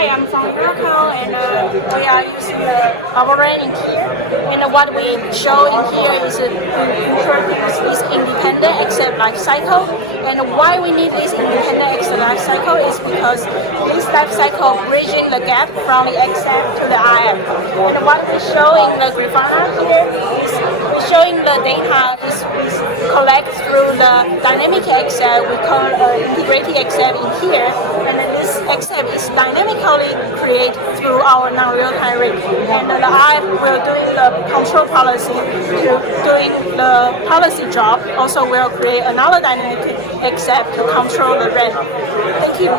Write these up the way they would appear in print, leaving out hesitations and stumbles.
Hi, I'm from Oracle, and we are using the Overrun in here. And what we show in here is we introduce this independent except lifecycle. And why we need this independent except lifecycle is because this lifecycle bridging the gap from the except to the IM. And what we show in the Grafana here is we're showing the data is collect through the dynamic except. We call integrated except in here, and then this except is dynamically created through our non-real-time rig. And the IF will doing the control policy to doing the policy job. Also will create another dynamic except to control the rig. Thank you.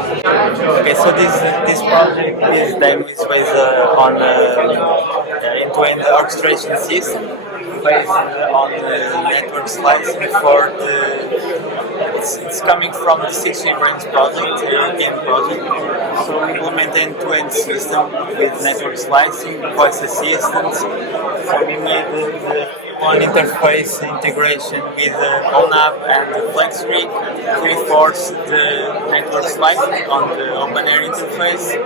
Okay, so this project is based on end-to-end orchestration system based on the network slicing for it's coming from the 6G Brains project, European project. So we implement end-to-end system with network slicing, voice assistance. So we made the one interface integration with ONAP and the FlexRig to reinforce the network slicing on the OpenAirInterface.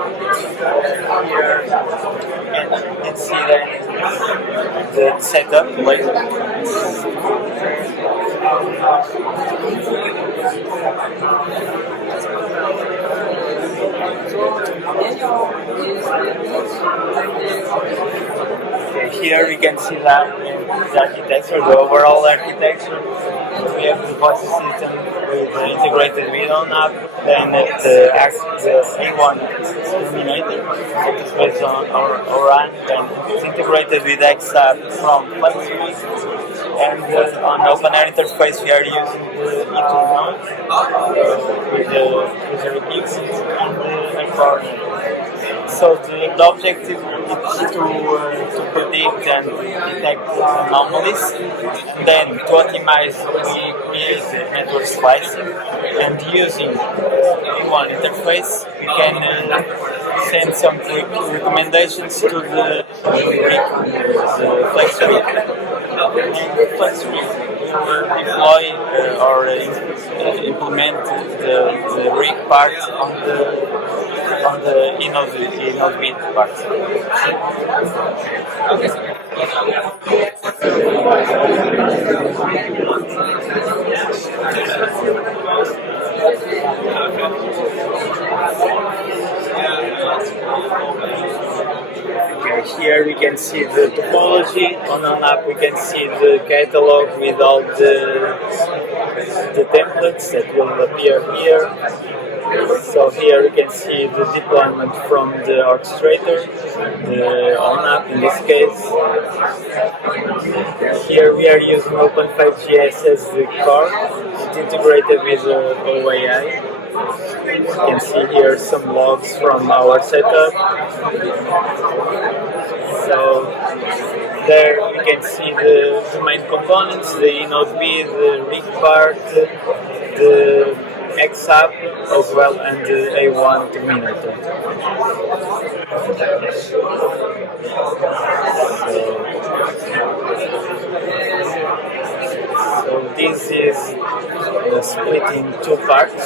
Here you can see that the setup later. Okay, here we can see that the architecture, the overall architecture. We have the voice system with integrated with ONAP, then the A1 terminator that is based on ORAN, then it's integrated with XApp from FlexRig, and on OpenAirInterface we are using the E2 node with the user exit and environment. So the objective is to predict and detect anomalies, and then to optimize we create the network slicing, and using A1 interface we can send some recommendations to the FlexRig. And the FlexRig will deploy or implement the rig part on the inode bit part. Here we can see the topology. On ONAP we can see the catalog with all the templates that will appear here. So here we can see the deployment from the orchestrator, the ONAP in this case. Here we are using OpenAirInterface as the core. It's integrated with OAI. You can see here some logs from our setup. So there you can see the main components, the inode B, the rig part, the XApp as well, and the A1 terminator. So this is split in two parts.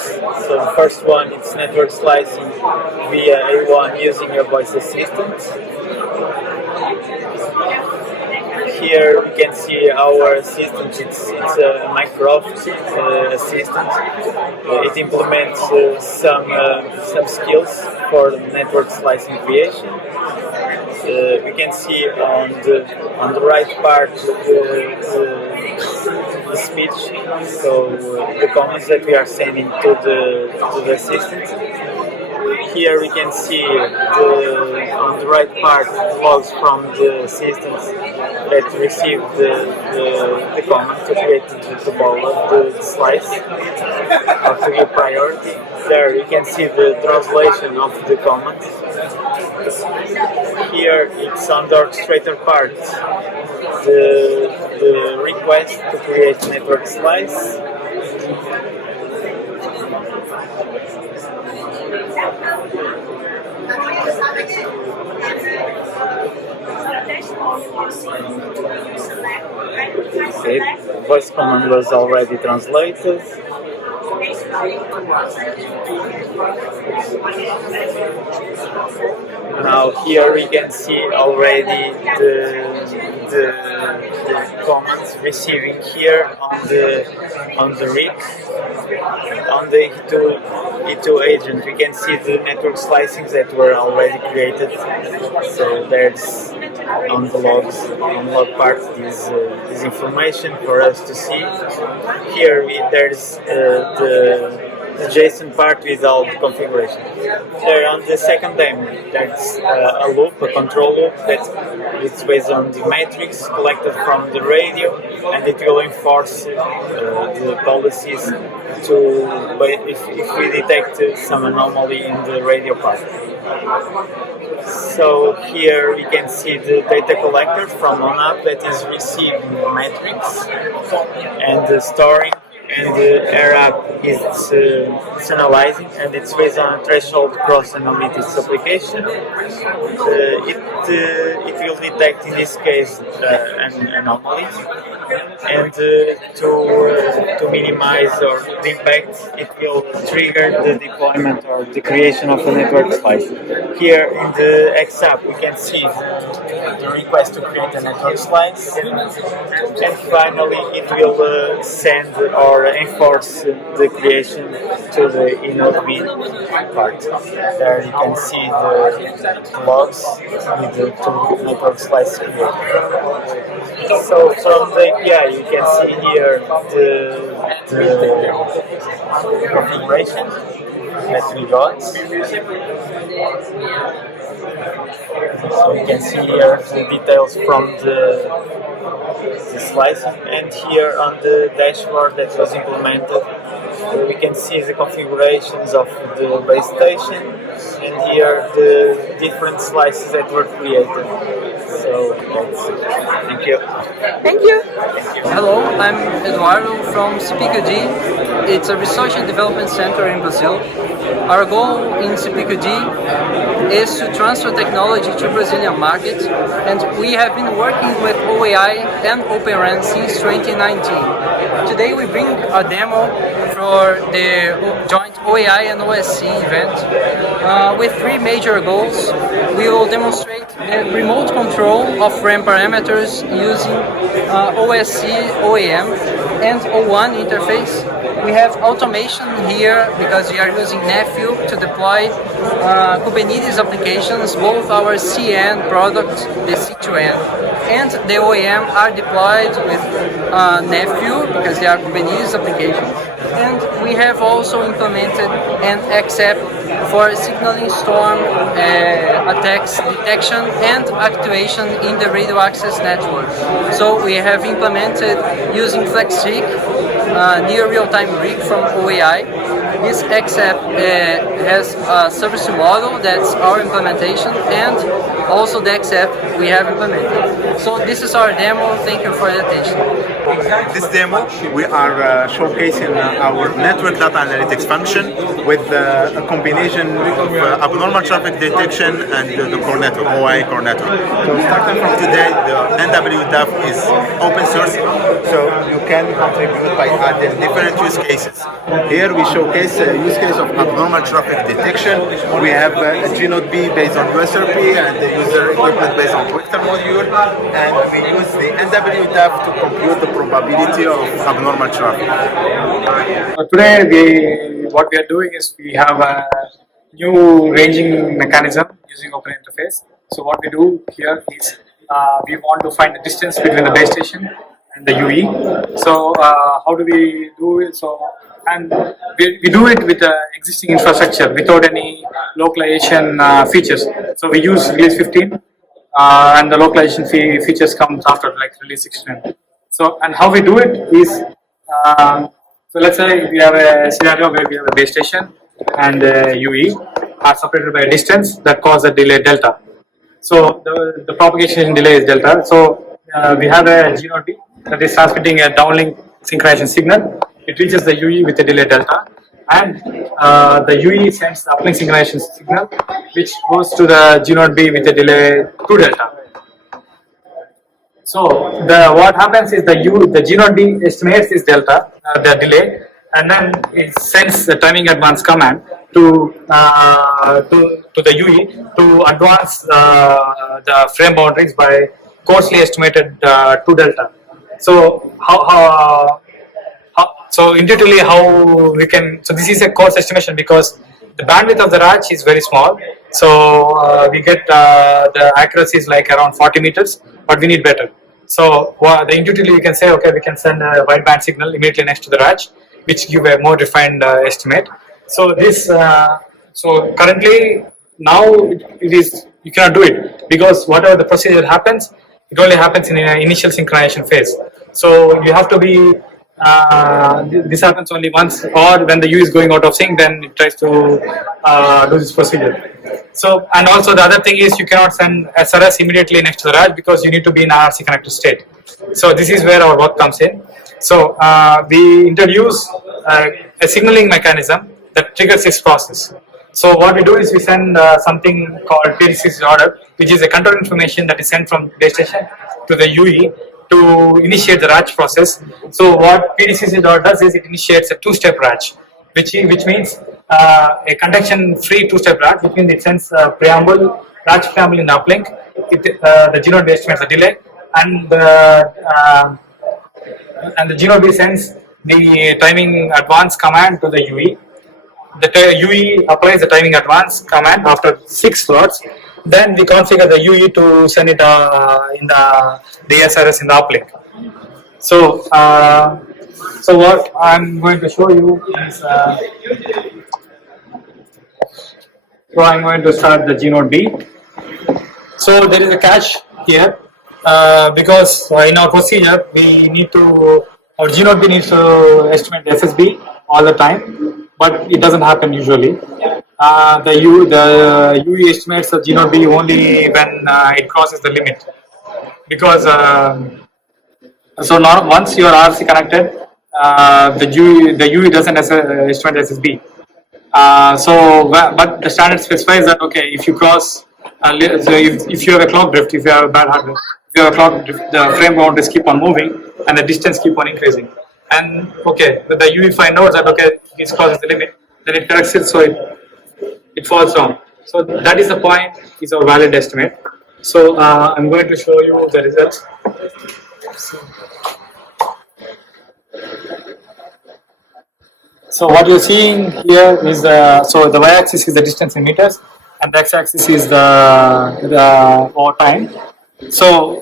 So the first one is network slicing via A1 using a voice assistant. Here we can see our assistant. It's a Microsoft assistant. It implements some skills for network slicing creation. We can see on the right part the speech, so the comments that we are sending to the assistant. Here we can see on the right part logs from the assistants that receive the comment to create the ball of the slice or to give priority. There you can see the translation of the comment. Here it's on the orchestrator part, the request to create network slice. Okay, voice command was already translated. Now here we can see already the commands receiving here on the rig. On the E2 agent we can see the network slicings that were already created. So there's on the logs, on log part, this information for us to see. Here there's the JSON part with all the configuration. There on the second demo, there's a loop, a control loop that it's based on the matrix collected from the radio, and it will enforce the policies to if we detect some anomaly in the radio part. So here we can see the data collector from ONAP that is receiving the matrix and storing, and the air app is analyzing, and it's based on a threshold cross analytics application. It will detect in this case an anomaly, and to minimize or the impact, it will trigger the deployment or the creation of a network slice. Here in the X app we can see the request to create a network slice, and finally it will send or enforce the creation to the inode B part. There you can see the logs with the two network slices created. So from the API you can see here the configuration that we got. So you can see here the details from the slices, and here on the dashboard that was implemented we can see the configurations of the base station, and here the different slices that were created. So that's it. Thank you. Thank you. Hello, I'm Eduardo from CPQD. It's a research and development center in Brazil. Our goal in CPQD is to transfer technology to Brazilian market, and we have been working with OAI and OpenRAN since 2019. Today we bring a demo for the joint OAI and OSC event with three major goals. We will demonstrate the remote control of RAM parameters using OSC-OAM and O1 interface. We have automation here because we are using Nephew to deploy Kubernetes applications. Both our CN product, the C2N, and the OEM are deployed with Nephew because they are Kubernetes applications. And we have also implemented an XApp for signaling storm attacks detection and actuation in the radio access network. So we have implemented using FlexRig, near real-time rig from OAI. This XApp has a service model, that's our implementation, and also the XApp we have implemented. So this is our demo. Thank you for the attention. This demo, we are showcasing our network data analytics function with a combination of abnormal traffic detection and the core network, OAI core network. So starting from today, the NWDAF is open source, so you can contribute by adding different use cases. Here we showcase a use case of abnormal traffic detection. We have a GNode B based on USRP and the user equipment based on Twitter module, and we use the NWDAF to compute the probability of abnormal traffic. Today, what we are doing is we have a new ranging mechanism using OpenAirInterface. So what we do here is we want to find the distance between the base station and the UE. So how do we do it? So we do it with the existing infrastructure without any localization features. So we use release 15 and the localization features comes after, like release 16. So, and how we do it is, so let's say we have a scenario where we have a base station and UE are separated by a distance that causes a delay delta. So the propagation delay is delta. So we have a GNode B that is transmitting a downlink synchronization signal. It reaches the UE with a delay delta, and the UE sends the uplink synchronization signal, which goes to the GNode B with a delay 2 delta. So what happens is the GNode B estimates this delta, the delay, and then it sends the timing advance command to the UE to advance the frame boundaries by coarsely estimated 2 delta. So so intuitively how we can, so this is a coarse estimation because the bandwidth of the ratch is very small, so we get the accuracy is like around 40 meters, but we need better. So the intuitively we can say, okay, we can send a wideband signal immediately next to the ratch, which give a more refined estimate. So this, so currently now it is, you cannot do it because whatever the procedure happens, it only happens in an initial synchronization phase. So you have to be, this happens only once, or when the U is going out of sync, then it tries to do this procedure. So, and also the other thing is you cannot send SRS immediately next to the RAS because you need to be in RC connected state. So this is where our work comes in. So we introduce a signaling mechanism that triggers this process. So what we do is we send something called PDCC order, which is a control information that is sent from base station to the UE to initiate the RATCH process. So what PDCC does is it initiates a two-step RATCH, which means a conduction-free two-step RATCH, which means it sends preamble, RATCH preamble in the uplink, the G0 B estimates the delay, and the G0 B sends the timing advance command to the UE. The UE applies the timing advance command after 6 slots. Then we configure the UE to send it in the DSRS in the uplink. So, so what I'm going to show you is, so I'm going to start the G0 B. So there is a catch here because in our procedure we need to, our G0 B needs to estimate the SSB all the time, but it doesn't happen usually. The UE estimates the G0 B only when it crosses the limit, because so now once you are RC connected, the UE doesn't estimate SSB. But the standard specifies that okay, if you cross, so if you have a clock drift, if you have a bad hardware, if you have a clock drift, the frame boundaries keep on moving and the distance keep on increasing. And okay, the UE5 knows that okay, this crosses the limit, then it corrects it, so it falls down. So that is the point, is our valid estimate. So I'm going to show you the results. So what you're seeing here is so the y-axis is the distance in meters, and the x-axis is the over time. So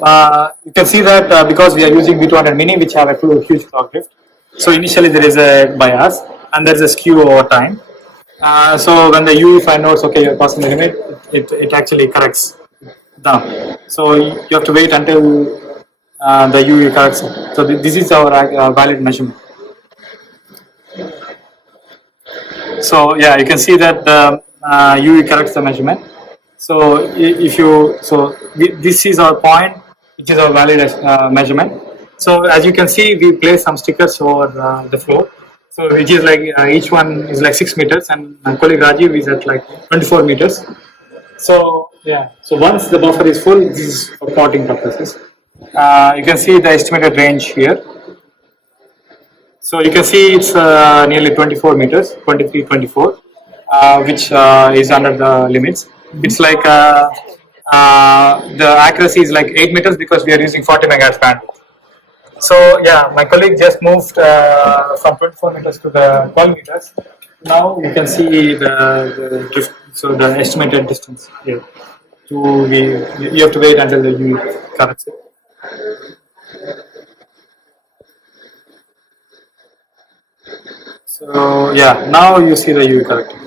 you can see that because we are using V200 mini, which have a huge clock drift. So initially there is a bias and there is a skew over time. So when the UE5 knows okay you're passing the limit, it actually corrects down. So you have to wait until the UE corrects. So this is our valid measurement. So yeah, you can see that the UE corrects the measurement. So if you, so this is our point, which is our valid measurement. So as you can see, we place some stickers over the floor. So which is like each one is like 6 meters, and my colleague Rajiv is at like 24 meters. So yeah, so once the buffer is full, this is for plotting purposes. You can see the estimated range here. So you can see it's nearly 24 meters, 23, 24, which is under the limits. It's like the accuracy is like 8 meters because we are using 40 megahertz band. So yeah, my colleague just moved from 24 meters to the 12 meters. Now you can see the drift, so the estimated distance here. You have to wait until the UE corrects it. So yeah, now you see the UE correcting.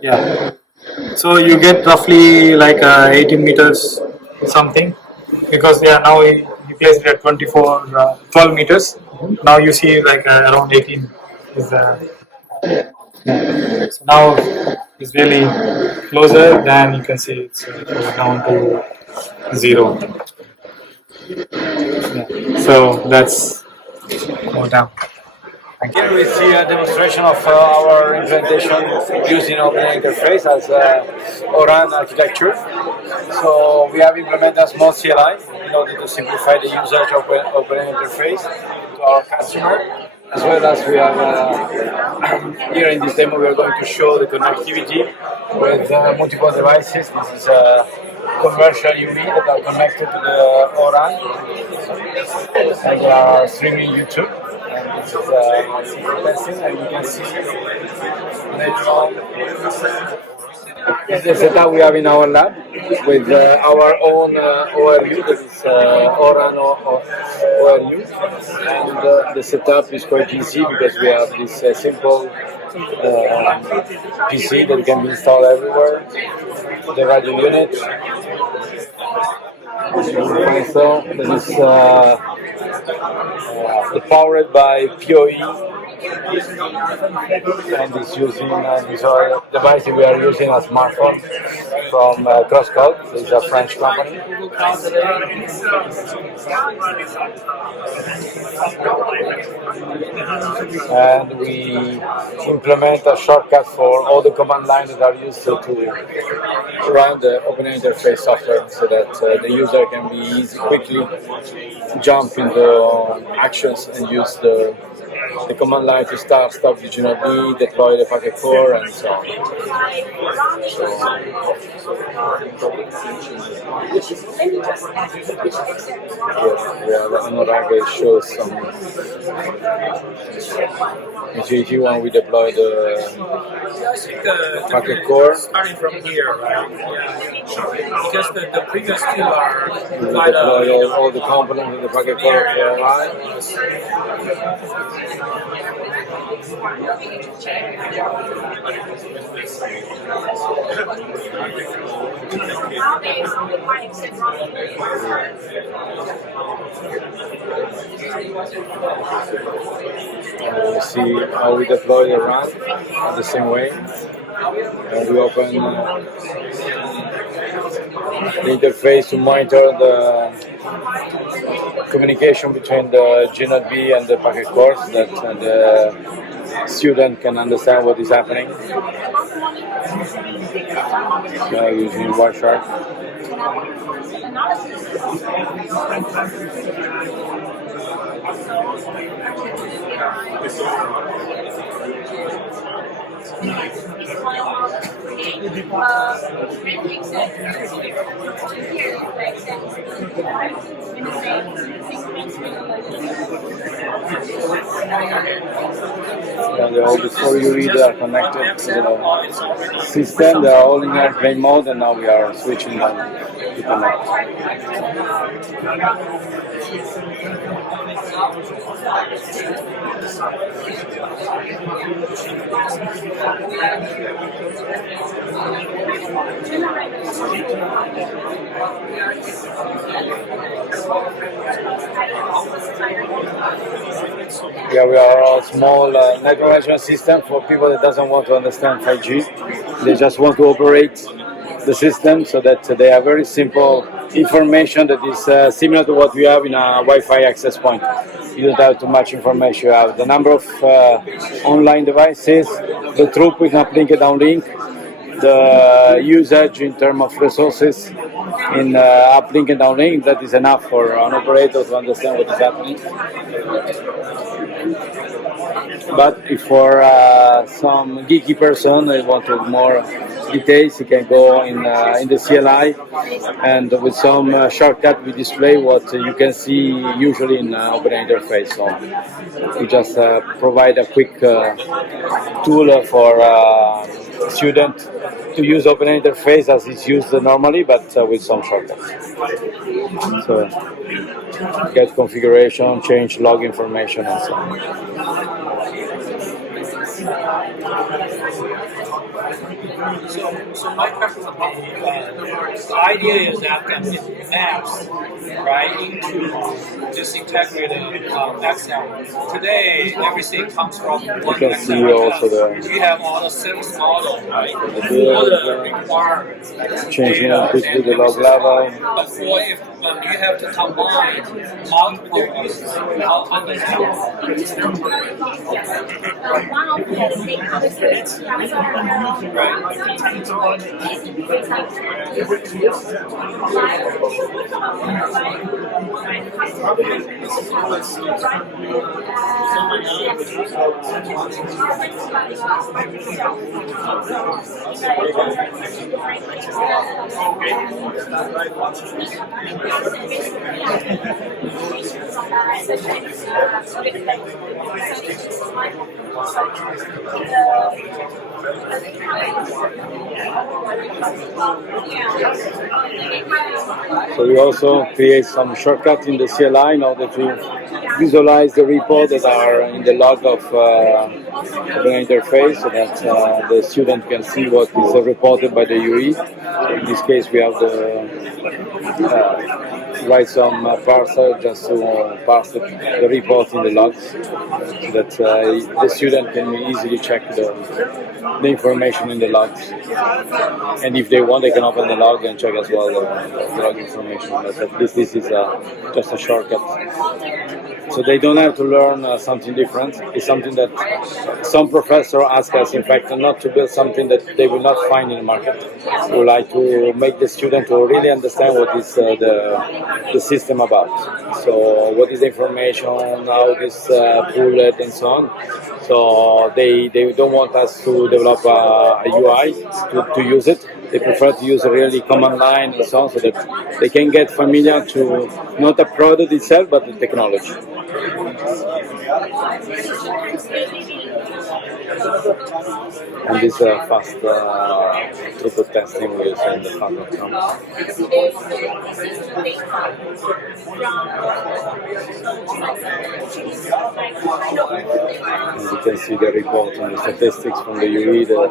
Yeah. So you get roughly like 18 meters something, because yeah, now you placed it at 12 meters. Now you see like around 18 is so now it's really closer, than you can see it's down to 0. Yeah. So that's more down. Here we see a demonstration of our implementation using OpenAirInterface as ORAN architecture. So we have implemented a small CLI in order to simplify the usage of OpenAirInterface to our customer. As well as we have here in this demo, we are going to show the connectivity with multiple devices. This is a commercial UV that are connected to the ORAN, and they are streaming YouTube. And this is testing, and you can see later on. This is the setup we have in our lab with our own ORU, that is ORAN ORU, and the setup is quite easy because we have this simple PC that can be installed everywhere. The radio unit, so this is powered by PoE. And it's using these are devices we are using a smartphone from Crosscode. It's a French company. And we implement a shortcut for all the command lines that are used to run the OpenAirInterface software, so that the user can be easy, quickly jump into actions and use the command line to start, stop the GNOB, deploy the packet core, and so on. Yeah, Anurag shows some utility when we deploy the packet core. Starting from here, right? Yeah. Because the previous two are We deploy all the components of the packet core for and see how we deploy the run in the same way. And we open the interface to monitor the communication between the GNOB and the packet core, so that the student can understand what is happening. Using Wireshark. And all the 4 UV are connected to the system. They are all in airplane mode, and now we are switching them to connect. Yeah, we are a small network management system for people that doesn't want to understand 5G. They just want to operate the system, so that they have very simple information that is similar to what we have in a Wi-Fi access point. You don't have too much information. You have the number of online devices, the throughput uplink and downlink, the usage in terms of resources in uplink and downlink. That is enough for an operator to understand what is happening. But if for some geeky person they want to more details, you can go in the CLI, and with some shortcut we display what you can see usually in OpenAirInterface. So we just provide a quick tool for student to use OpenAirInterface as it's used normally, but with some shortcuts. So get configuration, change log information, and so on. So my question would be, the idea is that it maps right into just integrated Excel. Today, everything comes from one can Excel. see also the We have all the service model, right? All the requirements. changing quickly the log level. But for if you have to combine multiple uses. So we also create some shortcuts in the CLI in order to visualize the reports that are in the log of OpenAirInterface, so that the student can see what is reported by the UE. In this case, we have write some parser just to parse the report in the logs, so that the student can easily check the information in the logs. And if they want, they can open the log and check as well the log information. But at least this is just a shortcut. So they don't have to learn something different. It's something that some professor ask us, in fact, not to build something that they will not find in the market. We like to make the student to really understand what is the system about. So what is the information, how it is pulled, and so on. So they don't want us to develop a UI to use it. They prefer to use a really command line and so on, so that they can get familiar to not the product itself, but the technology. And this fast throughput testing we use in the fast.com. And you can see the report on the statistics from the UE, the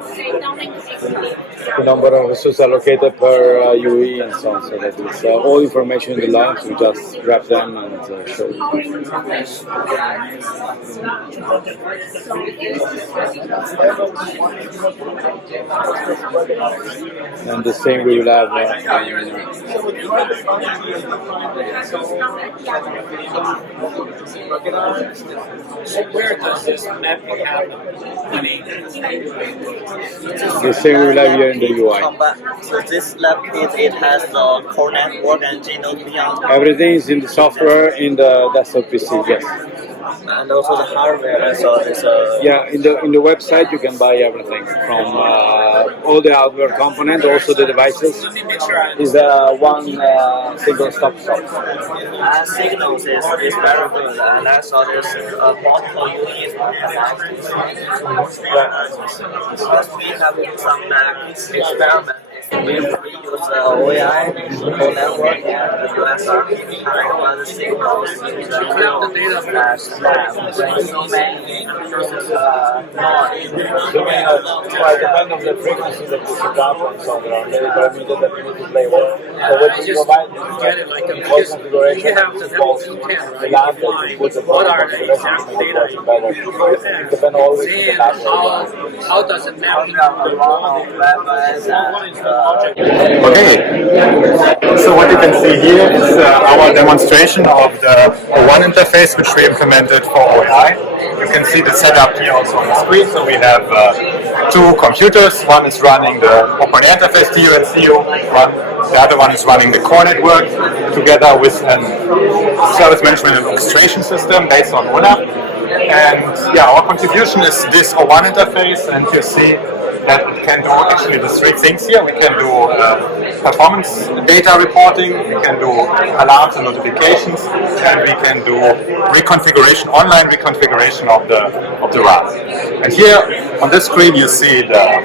number of resources allocated per UE and so on. So that is all information in the lines. We just grab them and show you. And the same we will have Where does this mapping happen? the same we will have here in the UI. So this lab kit, it has the core network and Genome beyond. Everything is in the software in the desktop PC, yes. And also the hardware, so it's Yeah, in the website you can buy everything from all the hardware components, also the devices. Is one single stop shop. Signals is very good, and I saw there's multiple units on the device. Because we have some experiment. We use OAI, whole network, and the USR. And the signals use the so many Well, depend on the frequency that you pick up and so on. There are many parameters that you need to play with. So what you provide is voice configuration, the lab that you put the voice configuration to make it better. It depends always on the lab. How does it map? Okay, so what you can see here is our demonstration of the O1 interface which we implemented for OAI. You can see the setup here also on the screen. So we have two computers. One is running the OpenAirInterface TU and CU. The other one is running the core network together with a service management and orchestration system based on ONAP. And yeah, our contribution is this O1 interface, and you see that it can do actually the three things here. We can do performance data reporting, we can do alarms and notifications, and we can do reconfiguration, online reconfiguration of the RAS. And here on this screen you see the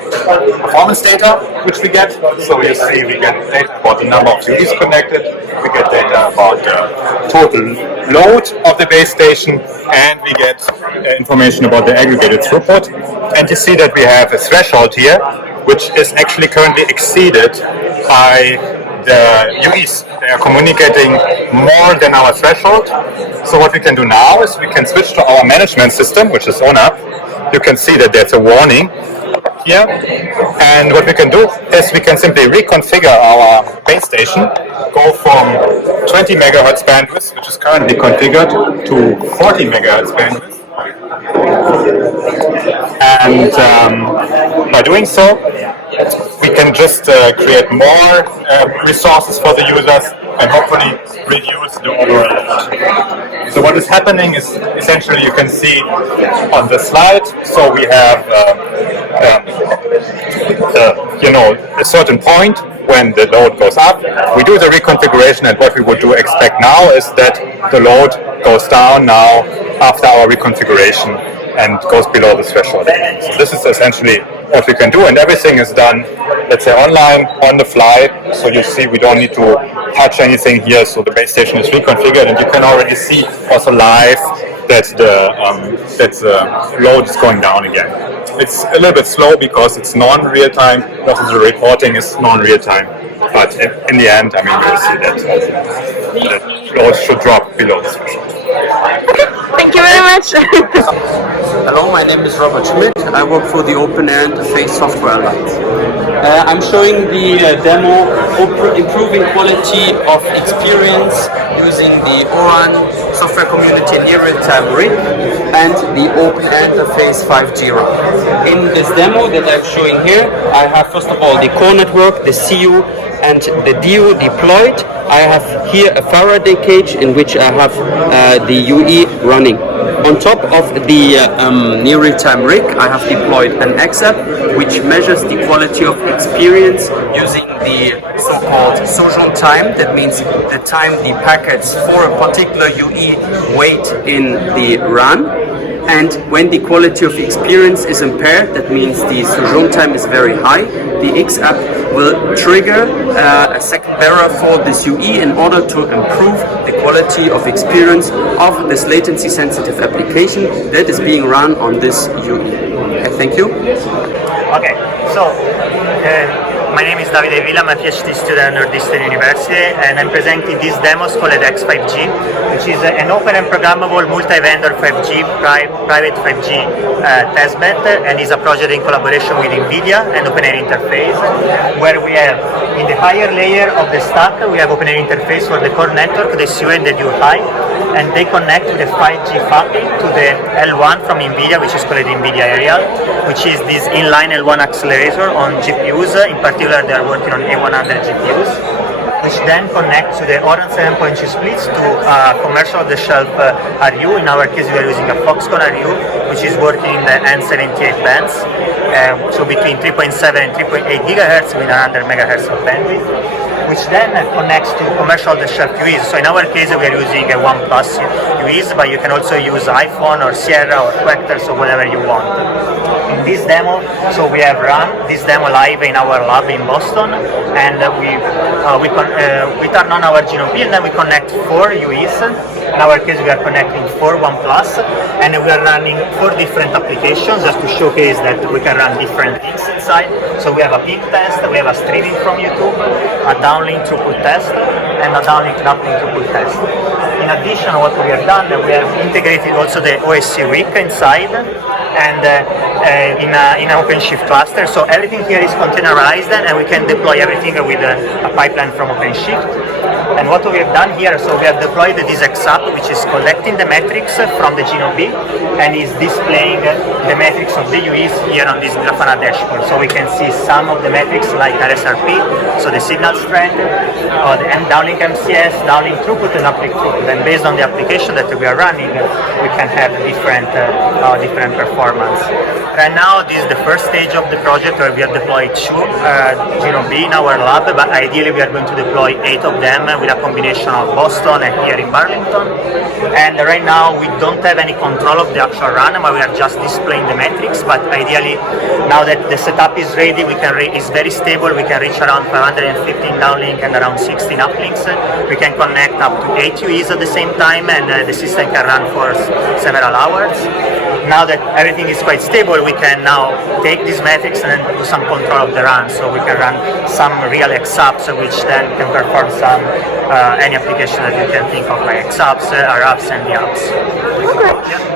performance data which we get. So you see we get data about the number of UEs connected, we get data about the total load of the base station, and we get information about the aggregated throughput. And you see that we have a threshold here, which is actually currently exceeded by the UEs. They are communicating more than our threshold. So what we can do now is we can switch to our management system, which is ONAP. You can see that there's a warning here. And what we can do is we can simply reconfigure our base station, go from 20 megahertz bandwidth, which is currently configured to 40 megahertz bandwidth. And by doing so, we can just create more resources for the users and hopefully reduce the overall load. So what is happening is essentially you can see on the slide. So we have a certain point when the load goes up. We do the reconfiguration, and what we would expect now is that the load goes down now after our reconfiguration and goes below the threshold. So this is essentially what we can do, and everything is done, let's say, online, on the fly. So you see we don't need to touch anything here, so the base station is reconfigured, and you can already see also live that the load is going down again. It's a little bit slow because it's non-real time, also the reporting is non-real time, but in the end, I mean, you'll see that the load should drop below the threshold. Thank you very much. Hello, my name is Robert Schmidt. I work for the OpenAirInterface Software Alliance. I'm showing the demo improving quality of experience using the ORAN software community near real-time RIG and the OpenAirInterface 5G RAM. In this demo that I'm showing here, I have first of all the core network, the CU and the DU deployed. I have here a Faraday cage in which I have the UE running. On top of the near real-time RIG, I have deployed an XApp which measures the quality of experience using the so-called sojourn time. That means the time the packets for a particular UE wait in the run. And when the quality of experience is impaired, that means the sojourn time is very high, the XApp will trigger a second bearer for this UE in order to improve the quality of experience of this latency sensitive application that is being run on this UE. Thank you. Okay, so my name is Davide Villa, I'm a PhD student at Northeastern University, and I'm presenting this demo called X5G, which is an open and programmable multi-vendor 5G, private 5G testbed, and is a project in collaboration with NVIDIA and OpenAirInterface, where we have in the higher layer of the stack, we have OpenAirInterface for the core network, the CU and the DUI, and they connect with the 5G fabric to the L1 from NVIDIA, which is called NVIDIA Aerial, which is this inline L1 accelerator on GPUs. In particular, they are working on A100 GPUs, which then connect to the Oran 7.2 splits to commercial off-the-shelf RU. In our case, we are using a Foxconn RU, which is working in the N78 bands, so between 3.7 and 3.8 gigahertz with 100 megahertz of bandwidth, which then connects to commercial off-the-shelf UEs. So in our case, we are using a OnePlus UEs, but you can also use iPhone or Sierra or Quector, so whatever you want. In this demo, so we have run this demo live in our lab in Boston, and we turn on our GNOP, and then we connect 4 UEs. In our case, we are connecting 4 OnePlus, and we are running 4 different applications just to showcase that we can run different things inside. So we have a ping test, we have a streaming from YouTube, a downlink throughput test, and a downlink and uplink throughput test. In addition, what we have done, we have integrated also the OSC week inside, and in an OpenShift cluster. So everything here is containerized, and we can deploy everything with a pipeline from OpenShift. And what we have done here, so we have deployed this XApp, which is collecting the metrics from the GNOB and is displaying the metrics of the UEs here on this Grafana dashboard. So we can see some of the metrics like RSRP, so the signal strength, and downlink MCS, downlink throughput, and uplink throughput. And based on the application that we are running, we can have different performance. Right now, this is the first stage of the project where we have deployed 2 GNOB in our lab, but ideally we are going to deploy 8 of them with a combination of Boston and here in Burlington. And right now we don't have any control of the actual run, but we are just displaying the metrics. But ideally, now that the setup is ready, it's very stable. We can reach around 515 downlink and around 16 uplinks. We can connect up to 8 UEs at the same time, and the system can run for several hours. Now that everything is quite stable, we can now take these metrics and do some control of the run. So we can run some real XApps, which then can perform some any application that you can think of, like XApps, RApps, and the apps. Okay.